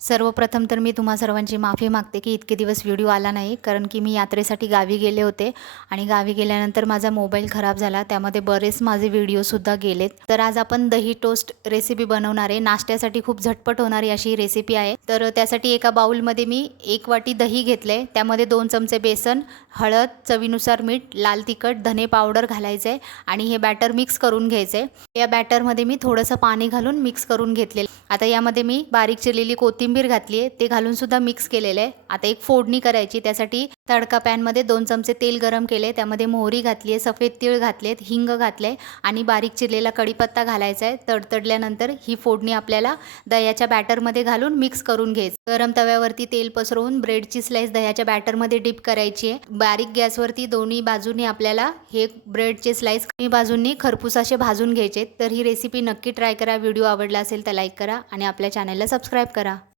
सर्वप्रथम तर मी तुम्हा सर्वांची माफी मागते की इतके दिवस व्हिडिओ आला नाही, कारण की मी यात्रेसाठी गावी गेले होते आणि गावी गेल्यानंतर माझा मोबाईल खराब झाला, त्यामध्ये बरेच माझे व्हिडिओसुद्धा गेलेत। तर आज आपण दही टोस्ट रेसिपी बनवणार आहे। नाश्त्यासाठी खूप झटपट होणारी अशी रेसिपी आहे। तर त्यासाठी एका बाउलमध्ये मी 1 वाटी दही घेतले, त्यामध्ये 2 चमचे बेसन, हळद, चवीनुसार मीठ, लाल तिखट, धने पावडर घालायचे आणि हे बॅटर मिक्स करून घ्यायचे। या बॅटरमध्ये मी थोडंसं पाणी घालून मिक्स करून घेतले। आता यामध्ये मी बारीक चिरलेली कोथिंबीर घातली आहे, ते घालून सुद्धा मिक्स केलेलं आहे। आता एक फोडणी करायची, त्यासाठी तडका पॅनमध्ये 2 चमचे तेल गरम केले, त्यामध्ये मोहरी घातली आहे, सफेद तीळ घातलेत, हिंग घातले आणि बारीक चिरलेला कढीपत्ता घालायचा आहे। तडतडल्यानंतर ही फोडणी आपल्याला दह्याच्या बॅटरमध्ये घालून मिक्स करून घ्यायचं। गरम तव्यावरती तेल पसरवून ब्रेडची स्लाइस दह्याच्या बॅटरमध्ये डिप करायची आहे। बारीक गॅसवरती दोन्ही बाजूंनी आपल्याला हे ब्रेडचे स्लाइस दोन्ही बाजूंनी खरपूस असे भाजून घ्यायचे। तर ही रेसिपी नक्की ट्राय करा। व्हिडिओ आवडला असेल तर लाईक करा आणि आपल्या चॅनलला सबस्क्राईब करा।